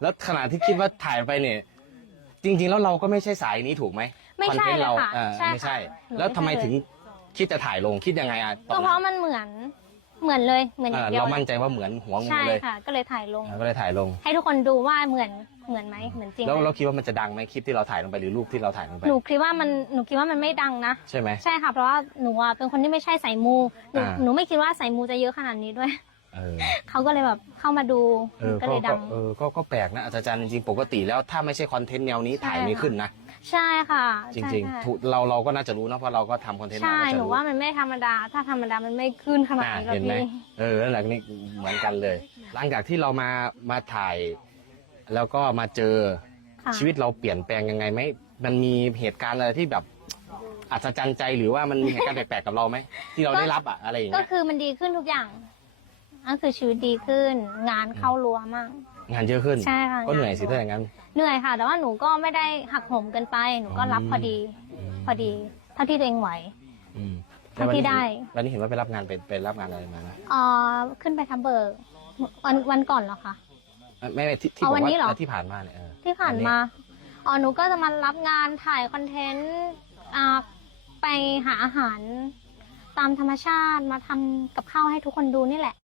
แล้วขณะที่คิดว่าถ่ายไปเนี่ย จริง ๆ แล้วเราก็ไม่ใช่สายนี้ถูกไหมไม่ใช่คอนเทนต์เราเลยค่ะอ่าใช่ค่ะไม่ใช่ หนูแล้วทำไมไม่ใช่เลยถึงคิดจะถ่ายลงคิดยังไงอะตอก็นเพนั้นราะมันเหมือนเหมือนเลยเหมือนออ่าย่างเดียวเรามั่นใจว่าเหมือนหัวงูใช่เลยค่ะ ก็เลยถ่ายลงอ่าก็เลยถ่ายลง ให้ทุกคนดูว่าเหมือนเหมือนไหมเหมือนจริงไหมแล้วเราคิดว่ามันจะดังไหมคลิปที่เราถ่ายลงไปหรือรูปที่เราถ่ายลงไปหนูคิดว่ามันหนูคิดว่ามันไม่ดังนะ ใช่ไหม ใช่ค่ะ เพราะว่าหนูอะเป็นคนที่ไม่ใช่สายมูหนูอ่า หนูไม่คิดว่าสายมูจะเยอะขนาดนี้ด้วย เออ เขาก็เลยแบบเข้ามาดูเออ ก็ก็เลยดัก็งเออ ก็ก็แปลกนะอาจารย์จริงๆ ปกติแล้วถ้าไม่ใช่คอนเทนต์แนวนี้ใช่ถ่ายไม่ค่ะขึ้นนะ ใช่ค่ะจริงใช่ๆค่ะถูกเราเราก็น่าจะรู้นะเพราะเราก็ทำคอนเทนต์มาใช่ก็จะหนูรู้ว่ามันไม่ธรรมดา ถ้าธรรมดามันไม่ขึ้นขนาดอ่านี้หรอกเห็นไหมพี่เออนั่นแหละนี่เหมือนกันเลย หลังจากที่เรามามาถ่าย แล้วก็มาเจอค่ะ ชีวิตเราเปลี่ยนแปลงยังไงไหมมันมีเหตุการณ์อะไรที่แบบอัศจรรย์ใจหรือว่ามันมีเหตุการณ์แปลกๆกับเราไหมที่เราได้รับอะอะไรอย่างก็เงี้ยคือมันดีขึ้นทุกอย่าง ก็คือชีวิตดีขึ้น งานเข้ารัวมาก งานเยอะขึ้น ใช่ค่ะก็เหนื่อยสิงานถ้าอย่างนั้น เหนื่อยค่ะ แต่ว่าหนูก็ไม่ได้หักโหมเกินไป หนูก็รับพอดี พอดีเท่าที่ตัวเองไหวอืมเท่าที่ได้ วันนี้เห็นว่าไปรับงานไปไปรับงานอะไรมานะเอ่อขึ้นไปทับเบิกวันวันก่อนเหรอคะไม่ไม่ที่ที่เอาบอกวันนี้เหรอว่าที่ผ่านมาเนี่ยเออที่ผ่านมาอ๋อหนูก็จะมารับงานถ่ายคอนเทนต์อ่าไปหาอาหารตามธรรมชาติมาทำกับข้าวให้ทุกคนดูนี่แหละ